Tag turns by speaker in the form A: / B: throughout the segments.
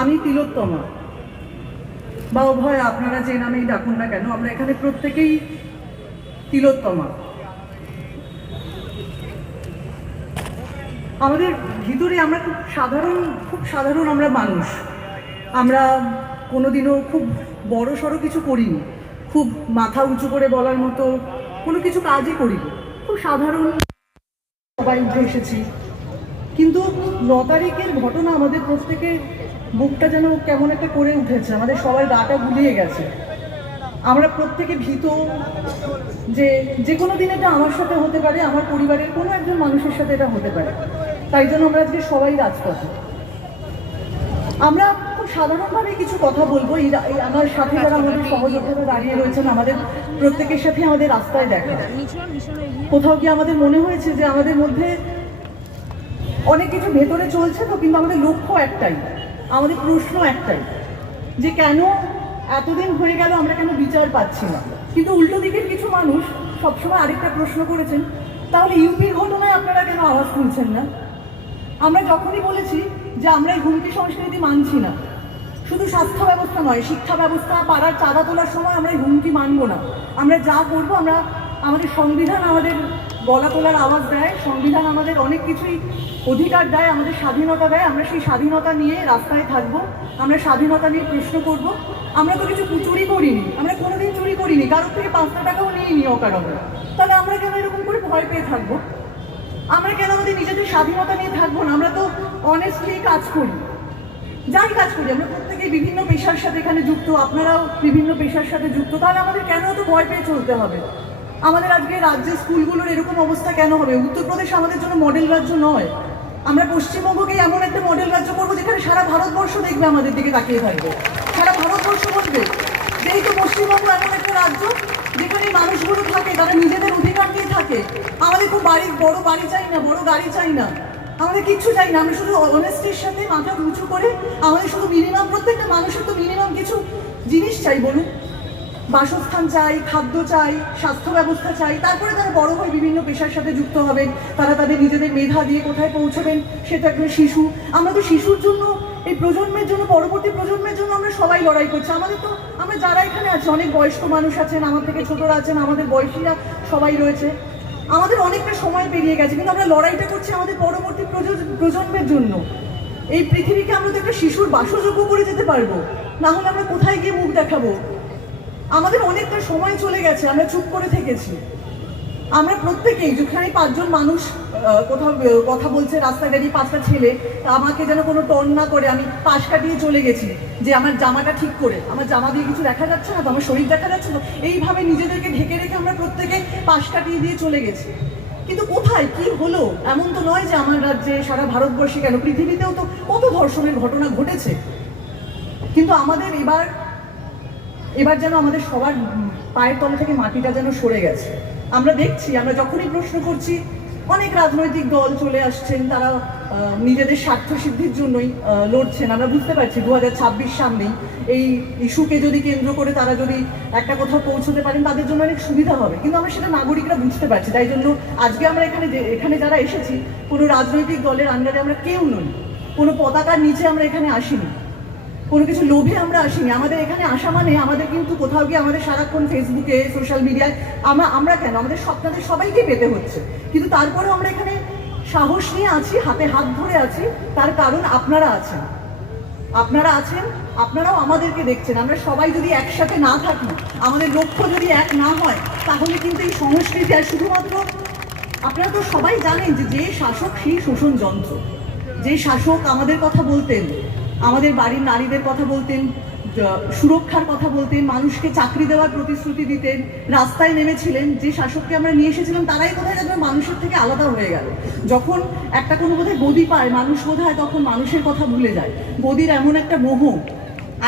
A: আমি তিলোত্তমা। বা উভয় আপনারা যে নামেই ডাকুন না কেন, আমরা এখানে প্রত্যেকেই তিলোত্তমা। আমাদের ভিতরে আমরা খুব সাধারণ খুব সাধারণ আমরা মানুষ। আমরা কোনোদিনও খুব বড় সড়ো কিছু করিনি। খুব মাথা উঁচু করে বলার মতো কোনো কিছু কাজই করিনি। খুব সাধারণ সবাই উঠে এসেছি। কিন্তু ন তারিখের ঘটনা আমাদের প্রত্যেকের বুকটা যেন কেমন একটা করে উঠেছে আমাদের সবাই গাটা গুলিয়ে গেছে। আমরা প্রত্যেকে ভীত যে যে কোনো দিন এটা আমার সাথে হতে পারে আমার পরিবারের কোনো একজন মানুষের সাথে এটা হতে পারে। তাই জন্য আমরা আজকে সবাই রাজপথে। আমরা খুব সাধারণভাবে কিছু কথা বলব আমার সাথে যারা আমাদের সহযোগিতা দাঁড়িয়ে রয়েছেন আমাদের প্রত্যেকের সাথে আমাদের রাস্তায় দেখা। কোথাও কি আমাদের মনে হয়েছে যে আমাদের মধ্যে অনেক কিছু ভেতরে চলছে তো কিন্তু আমাদের লক্ষ্য একটাই। আমাদের প্রশ্ন একটাই, যে কেন এতদিন হয়ে গেল আমরা কেন বিচার পাচ্ছি না? কিন্তু উল্টো দিকের কিছু মানুষ সবসময় আরেকটা প্রশ্ন করেছেন, তাহলে ইউপির ঘটনায় আপনারা কেন আওয়াজ তুলছেন না? আমরা যখনই বলেছি যে আমরা এই হুমকি সংস্কৃতি মানছি না, শুধু স্বাস্থ্য ব্যবস্থা নয়, শিক্ষা ব্যবস্থা, পাড়ার চাঁদা তোলার সময় আমরা এই হুমকি মানব না। আমরা যা করব আমরা, আমাদের সংবিধান আমাদের গলা তোলার আওয়াজ দেয়, সংবিধান আমাদের অনেক কিছুই অধিকার দেয়, আমাদের স্বাধীনতা দেয়, আমরা সেই স্বাধীনতা নিয়ে রাস্তায় থাকব, আমরা স্বাধীনতা নিয়ে প্রশ্ন করব। আমরা তো কিছু চুরি করিনি, আমরা কোনোদিন চুরি করিনি, কারোর থেকে পাঁচটা টাকাও নিয়ে নিইনি অকারণে। তাহলে আমরা কেন এরকম করে ভয় পেয়ে থাকব? আমরা কেন আমাদের নিজেদের স্বাধীনতা নিয়ে থাকব না? আমরা তো অনেস্টলি কাজ করি। যাই কাজ করি, আমরা প্রত্যেকেই বিভিন্ন পেশার সাথে এখানে যুক্ত, আপনারাও বিভিন্ন পেশার সাথে যুক্ত, তাহলে আমাদের কেন তো ভয় পেয়ে চলতে হবে? আমাদের আজকে রাজ্যের স্কুলগুলোর এরকম অবস্থা কেন হবে? উত্তরপ্রদেশ আমাদের জন্য মডেল রাজ্য নয়। আমরা পশ্চিমবঙ্গকে এমন একটা মডেল রাজ্য করব যেখানে সারা ভারতবর্ষ দেখবে আমাদের দিকে তাকিয়ে থাকবে। সারা ভারতবর্ষ বলবে যেহেতু পশ্চিমবঙ্গ এমন একটা রাজ্য যেখানে মানুষগুলো থাকে, তারা নিজেদের অধিকার নিয়ে থাকে। আমাদের খুব বাড়ি, বড় বাড়ি চাই না, বড় গাড়ি চাই না। আমাদের কিচ্ছু চাই না। আমরা শুধু অনেস্টির সাথে মাথা উঁচু করে আমাদের শুধু মিনিমাম প্রত্যেকটা মানুষের তো মিনিমাম কিছু জিনিস চাই, বলুন। বাসস্থান চাই, খাদ্য চাই স্বাস্থ্য ব্যবস্থা চাই, তারপরে তারা বড় হয়ে বিভিন্ন পেশার সাথে যুক্ত হবেন। তারা তাদের নিজেদের মেধা দিয়ে কোথায় পৌঁছবেন, সেটা একটা শিশু। আমরা তো শিশুর জন্য, এই প্রজন্মের জন্য, পরবর্তী প্রজন্মের জন্য আমরা সবাই লড়াই করছি। আমাদের তো, আমরা যারা এখানে আছে, অনেক বয়স্ক মানুষ আছেন, আমার থেকে ছোটরা আছেন, আমাদের বয়সীরা সবাই রয়েছে। আমাদের অনেকটা সময় পেরিয়ে গেছে, কিন্তু আমরা লড়াইটা করছি আমাদের পরবর্তী প্রজো- প্রজন্মের জন্য। এই পৃথিবীকে আমরা তো একটা শিশুর বাসযোগ্য করে যেতে পারব। না হলে আমরা কোথায় গিয়ে মুখ দেখাবো? আমাদের অনেকটা সময় চলে গেছে, আমরা চুপ করে থেকেছি। আমরা প্রত্যেকেই, যেখানে পাঁচজন মানুষ কোথাও, কথা বলছে, রাস্তায় দাঁড়িয়ে পাঁচটা ছেলে আমাকে যেন কোনো টন না করে, আমি পাশ কাটিয়ে চলে গেছি যে আমার জামাটা ঠিক করে, আমার জামা দিয়ে কিছু দেখা যাচ্ছে না তো, আমার শরীর দেখা যাচ্ছে না, এইভাবে নিজেদেরকে ঢেকে রেখে আমরা প্রত্যেকে পাশ কাটিয়ে দিয়ে চলে গেছি। কিন্তু কোথায়, কি হলো? এমন তো নয় যে আমার রাজ্যে সারা ভারতবর্ষে কেন, পৃথিবীতেও তো কত ধর্ষণের ঘটনা ঘটেছে। কিন্তু আমাদের এবার এবার যেন আমাদের সবার পায়ের তলা থেকে মাটিটা যেন সরে গেছে। আমরা দেখছি, আমরা যখনই প্রশ্ন করছি, অনেক রাজনৈতিক দল চলে আসছেন, তারা নিজেদের স্বার্থ সিদ্ধির জন্যই লড়ছেন। আমরা বুঝতে পারছি দু হাজার ছাব্বিশ সামনেই এই ইস্যুকে যদি কেন্দ্র করে তারা যদি একটা কোথাও পৌঁছতে পারেন, তাদের জন্য অনেক সুবিধা হবে। কিন্তু আমরা সেটা নাগরিকরা বুঝতে পারছি, তাই জন্য আজকে আমরা এখানে এখানে যারা এসেছি, কোনো রাজনৈতিক দলের আন্ডারে আমরা কেউ নই। কোনো পতাকার নিচে আমরা এখানে আসিনি। কোনো কিছু লোভে আমরা আসিনি। আমাদের এখানে আসা মানে আমাদের কিন্তু কোথাও গিয়ে আমাদের সারাক্ষণ ফেসবুকে সোশ্যাল মিডিয়ায় আমরা আমরা কেন? আমাদের স্বপ্নাদের সবাইকে পেতে হচ্ছে। কিন্তু তারপরেও আমরা এখানে সাহস নিয়ে আছি, হাতে হাত ধরে আছি। তার কারণ আপনারা আছেন। আপনারা আছেন, আপনারাও আমাদেরকে দেখছেন। আমরা সবাই যদি একসাথে না থাকি, আমাদের লক্ষ্য যদি এক না হয়, তাহলে কিন্তু এই সংস্কৃতি আর শুধুমাত্র আপনারা তো সবাই জানেন যে যে শাসক সেই শোষণ যন্ত্র। যে শাসক আমাদের কথা বলতেন আমাদের বাড়ির নারীদের কথা বলতেন সুরক্ষার কথা বলতেন, মানুষকে চাকরি দেওয়ার প্রতিশ্রুতি দিতেন, রাস্তায় নেমেছিলেন, যে শাসককে আমরা নিয়ে এসেছিলাম, তারাই কোথায় যেন মানুষের থেকে আলাদা হয়ে গেল। যখন একটা কোনো বোধহয় গদি পায়, মানুষ বোধহয় তখন মানুষের কথা ভুলে যায়। গদির এমন একটা মোহ,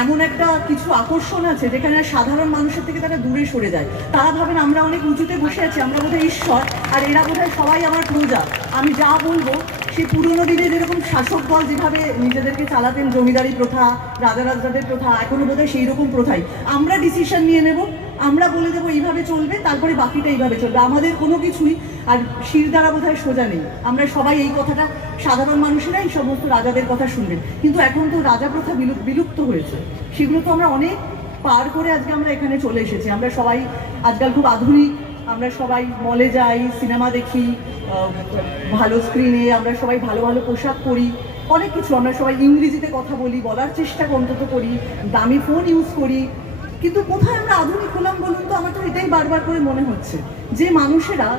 A: এমন একটা কিছু আকর্ষণ আছে যেখানে সাধারণ মানুষের থেকে তারা দূরে সরে যায়। তারা ভাবেন, আমরা অনেক উঁচুতে বসে আছি, আমরা বোধহয় ঈশ্বর, আর এরা বোধহয় সবাই আমার প্রজা। আমি যা বলব সেই পুরোনো দিনে যেরকম শাসক দল যেভাবে নিজেদেরকে চালাতেন জমিদারি প্রথা, রাজা রাজাদের প্রথা, এখনও বোধহয় সেই রকম প্রথাই। আমরা ডিসিশন নিয়ে নেব, আমরা বলে দেবো এইভাবে চলবে, তারপরে বাকিটা এইভাবে চলবে। আমাদের কোনো কিছুই আর শির দ্বারা বোধ সোজা নেই। আমরা সবাই এই কথাটা সাধারণ মানুষেরা এই সমস্ত রাজাদের কথা শুনবেন। কিন্তু এখন তো রাজা প্রথা বিলুপ- বিলুপ্ত হয়েছে। সেগুলো তো আমরা অনেক পার করে আজকে আমরা এখানে চলে এসেছি। আমরা সবাই আজকাল খুব আধুনিক, আমরা সবাই মলে যাই সিনেমা দেখি ভালো স্ক্রিনে আমরা সবাই ভালো ভালো পোশাক পরি, অনেক কিছু। আমরা সবাই ইংরেজিতে কথা বলি, বলার চেষ্টা অন্তত করি, দামি ফোন ইউজ করি। কিন্তু কোথায় আমরা আধুনিক হলাম বলুন তো? আমার তো এটাই বারবার করে মনে হচ্ছে যে মানুষেরা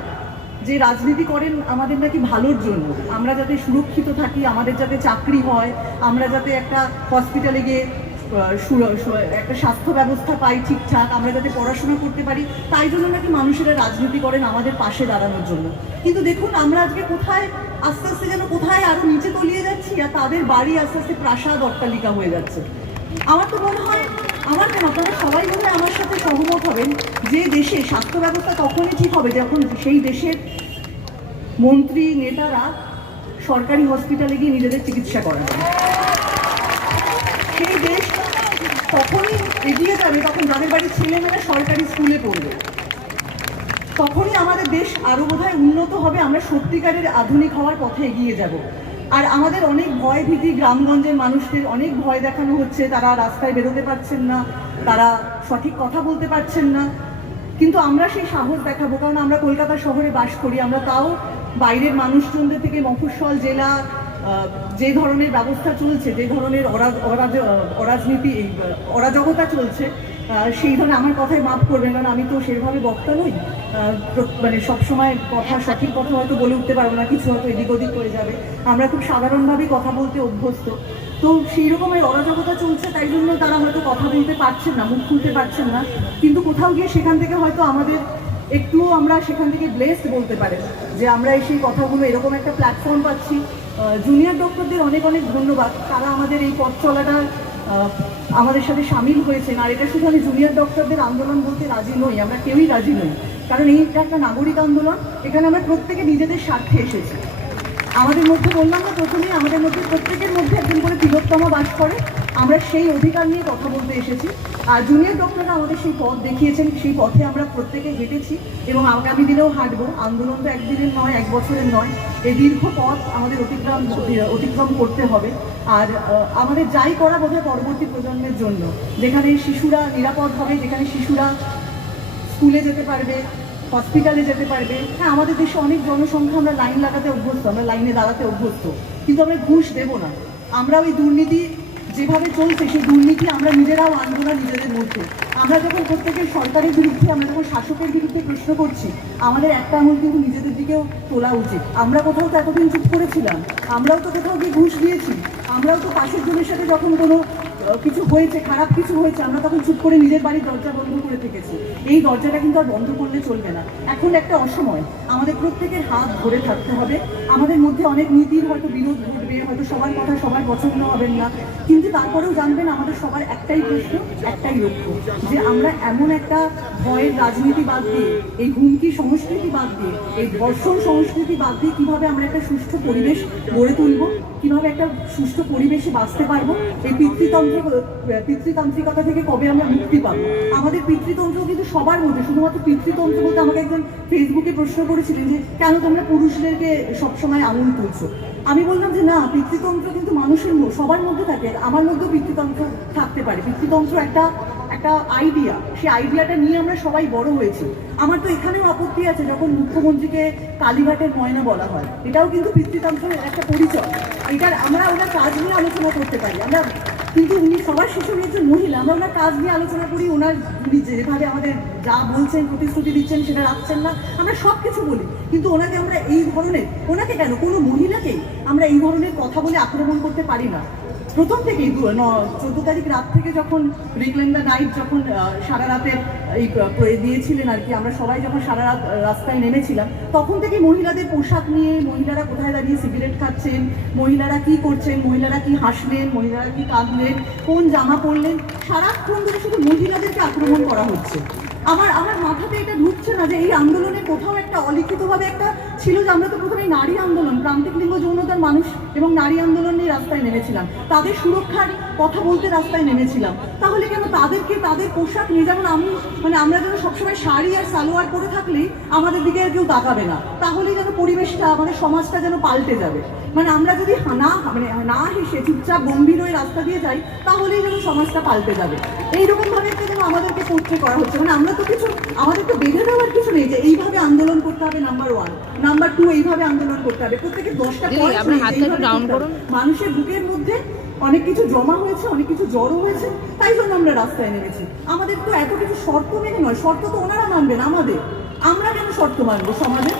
A: যে রাজনীতি করেন আমাদের নাকি ভালোর জন্য। আমরা যাতে সুরক্ষিত থাকি, আমাদের যাতে চাকরি হয়, আমরা যাতে একটা হসপিটালে গিয়ে একটা স্বাস্থ্য ব্যবস্থা পাই ঠিকঠাক, আমরা যাতে পড়াশোনা করতে পারি, তাই জন্য নাকি মানুষেরা রাজনীতি করেন আমাদের পাশে দাঁড়ানোর জন্য। কিন্তু দেখুন, আমরা আজকে কোথায়, আস্তে আস্তে যেন কোথায় আরও নিচে তলিয়ে যাচ্ছি আর তাদের বাড়ি আস্তে আস্তে প্রাসাদ অট্টালিকা হয়ে যাচ্ছে। আমার তো মনে হয়, আমার কেন, আপনারা সবাই মনে আমার সাথে সহমত হবেন যে দেশে স্বাস্থ্য ব্যবস্থা তখনই ঠিক হবে যখন সেই দেশের মন্ত্রী, নেতারা সরকারি হসপিটালে গিয়ে নিজেদের চিকিৎসা করাবে সেই দেশ তখনই এগিয়ে যাবে, তখন যাদের বাড়ির ছেলেমেয়েরা সরকারি স্কুলে পড়বে। তখনই আমাদের দেশ আরও বোধহয় উন্নত হবে, আমরা সত্যিকারের আধুনিক হওয়ার পথে এগিয়ে যাব। আর আমাদের অনেক ভয় ভীতি গ্রামগঞ্জের মানুষদের, অনেক ভয় দেখানো হচ্ছে, তারা রাস্তায় বেরোতে পারছেন না, তারা সঠিক কথা বলতে পারছেন না। কিন্তু আমরা সেই সাহস দেখাবো, কারণ আমরা কলকাতা শহরে বাস করি, আমরা তাও বাইরের মানুষজনদের থেকে মফস্বল জেলা যে ধরনের ব্যবস্থা চলছে, যে ধরনের অরাজ অরাজ অরাজনীতি অরাজকতা চলছে সেই ধরনের আমার কথায় মাফ করবেন, কারণ আমি তো সেভাবে বক্তা নই। মানে সবসময় কথা, সঠিক কথা হয়তো বলে উঠতে পারব না, কিছু হয়তো এদিক ওদিক হয়ে যাবে। আমরা খুব সাধারণভাবেই কথা বলতে অভ্যস্ত। তো সেই রকমের অরাজকতা চলছে, তাই জন্য তারা হয়তো কথা বলতে পারছেন না, মুখ খুলতে পারছেন না। কিন্তু কোথাও গিয়ে সেখান থেকে হয়তো আমাদের একটুও আমরা সেখান থেকে ব্লেসড বলতে পারি যে আমরা এই সেই কথাগুলো এরকম একটা প্ল্যাটফর্ম পাচ্ছি জুনিয়র ডক্টরদের অনেক অনেক ধন্যবাদ। তারা আমাদের এই পথ চলাটা আমাদের সাথে সামিল হয়েছেন। আর এটা শুধু আমি জুনিয়র ডক্টরদের আন্দোলন বলতে রাজি নই, আমরা কেউই রাজি নই। কারণ এইটা একটা নাগরিক আন্দোলন, এখানে আমরা প্রত্যেকে নিজেদের স্বার্থে এসেছি। আমাদের মধ্যে বললাম না প্রথমেই আমাদের মধ্যে প্রত্যেকের মধ্যে একজন করে তিলোত্তমা বাস করে। আমরা সেই অধিকার নিয়ে কথা বলতে এসেছি। আর জুনিয়র ডক্টররা আমাদের সেই পথ দেখিয়েছেন, সেই পথে আমরা প্রত্যেকে হেঁটেছি এবং আগামী দিনেও হাঁটব। আন্দোলন তো একদিনের নয়, এক বছরের নয়। এই দীর্ঘ পথ আমাদের অতিক্রম অতিক্রম করতে হবে। আর আমাদের যাই করা বোধহয় পরবর্তী প্রজন্মের জন্য। যেখানে শিশুরা নিরাপদ হবে, যেখানে শিশুরা স্কুলে যেতে পারবে হসপিটালে যেতে পারবে। হ্যাঁ আমাদের দেশে অনেক জনসংখ্যা আমরা লাইন লাগাতে অভ্যস্ত, আমরা লাইনে দাঁড়াতে অভ্যস্ত। কিন্তু আমরা ঘুষ দেবো না। আমরা ওই দুর্নীতি যেভাবে চলছে সেই দুর্নীতি আমরা নিজেরাও আনব না নিজেদের মধ্যে। আমরা যখন প্রত্যেকের সরকারের বিরুদ্ধে, আমরা যখন শাসকের বিরুদ্ধে প্রশ্ন করছি, আমাদের একটা আঙুল কিন্তু নিজেদের দিকেও তোলা উচিত। আমরা কোথাও তো এতদিন চুপ করেছিলাম, আমরাও তো কোথাও গিয়ে ঘুষ দিয়েছি, আমরাও তো পাশের জনের সাথে যখন কোনো কিছু হয়েছে, খারাপ কিছু হয়েছে, আমরা তখন চুপ করে নিজের বাড়ির দরজা বন্ধ করে থেকেছি। এই দরজাটা কিন্তু আর বন্ধ করলে চলবে না। এখন একটা অসময়। আমাদের প্রত্যেকের হাত ধরে থাকতে হবে। আমাদের মধ্যে অনেক নীতির হয়তো বিরোধ ঘটবে, হয়তো সবার কথা সবার পছন্দ হবেন না। কিন্তু তারপরেও জানবেন, আমাদের সবার একটাই প্রশ্ন, একটাই লক্ষ্য, যে আমরা এমন একটা ভয়ের রাজনীতি বাদ দিয়ে, এই হুমকি সংস্কৃতি বাদ দিয়ে, এই ধর্ষণ সংস্কৃতি বাদ দিয়ে কীভাবে আমরা একটা সুষ্ঠু পরিবেশ গড়ে তুলব? কীভাবে একটা সুষ্ঠু পরিবেশে বাঁচতে পারব? এই পিতৃতন্ত্র পিতৃতান্ত্রিকতা থেকে কবে আমরা মুক্তি পাবো? আমাদের পিতৃতন্ত্র কিন্তু সবার মধ্যে, শুধুমাত্র পিতৃতন্ত্র বলতে আমাকে একজন ফেসবুকে প্রশ্ন করেছিলেন যে, কেন তোমরা পুরুষদেরকে সবসময় আঙুল তুলছো? আমি বললাম যে, না, পিতৃতন্ত্র কিন্তু মানুষের সবার মধ্যে থাকে, আমার মধ্যেও পিতৃতন্ত্র থাকতে পারে। পিতৃতন্ত্র একটা একটা আইডিয়া সেই আইডিয়াটা নিয়ে আমরা সবাই বড় হয়েছি। আমার তো এখানেও আপত্তি আছে যখন মুখ্যমন্ত্রীকে কালীঘাটের ময়না বলা হয়। এটাও কিন্তু পিতৃতন্ত্রের একটা পরিচয়। এটার আমরা ওনার কাজ নিয়ে আলোচনা করতে পারি। আমরা কিন্তু উনি সবার শেষে উনি মহিলা, আমরা ওনার কাজ নিয়ে আলোচনা করি, ওনার উনি যেভাবে আমাদের যা বলছেন, প্রতিশ্রুতি দিচ্ছেন, সেটা রাখছেন না। আমরা সব কিছু বলি। কিন্তু ওনাকে আমরা এই ধরনের, ওনাকে কেন? কোনো মহিলাকে আমরা এই ধরনের কথা বলে আক্রমণ করতে পারি না। প্রথম থেকেই চোদ্দ তারিখ রাত থেকে যখন রিকলেন দ্য নাইট যখন সারা রাতের এই দিয়েছিলেন আর কি, আমরা সবাই যখন সারা রাত রাস্তায় নেমেছিলাম, তখন থেকে মহিলাদের পোশাক নিয়ে মহিলারা কোথায় দাঁড়িয়ে সিগারেট খাচ্ছেন, মহিলারা কি করছেন, মহিলারা কি হাসলেন, মহিলারা কি কাঁদলেন, কোন জামা পরলেন সারাক্ষণ ধরে শুধু মহিলাদেরকে আক্রমণ করা হচ্ছে। আমার আমার মাথাতে এটা ঢুকছে না যে এই আন্দোলনে কোথাও একটা অলিখিতভাবে একটা ছিল যে আমরা তো প্রথমে নারী আন্দোলন, প্রান্তিক লিঙ্গ যৌনতার মানুষ এবং নারী আন্দোলন নিয়ে রাস্তায় নেমেছিলাম। তাদের সুরক্ষার কথা বলতে রাস্তায় নেমেছিলাম। তাহলে কেন তাদেরকে, তাদের পোশাক নিয়ে যেমন আমি মানে আমরা যেন সবসময় শাড়ি আর সালোয়ার পরে থাকলেই আমাদের দিকে আর কেউ তাকাবে না। তাহলেই যেন পরিবেশটা, আমাদের সমাজটা যেন পাল্টে যাবে। মানে আমরা যদি না মানে না হেসে চুপচাপ গম্ভীর হয়ে রাস্তা দিয়ে যাই তাহলেই যেন সমাজটা পাল্টে যাবে। এইরকম ভাবে একটা যেন আমাদেরকে পোট্রে করা হচ্ছে। মানে আমরা তো কিছু আমাদের তো বেঁধে দেওয়ার কিছু নেই যে এইভাবে আন্দোলন করতে হবে নাম্বার ওয়ান নাম্বার টু এইভাবে আন্দোলন করতে হবে। প্রত্যেকে দশটা করতে। মানুষের বুকের মধ্যে অনেক কিছু জমা হয়েছে অনেক কিছু জড়ো হয়েছে তাই জন্য আমরা রাস্তায় নেমেছি। আমাদের তো এত কিছু শর্ত মেনে নয় শর্ত তো ওনারা মানবেন আমাদের। আমরা কেন শর্ত মানবো সমাজে?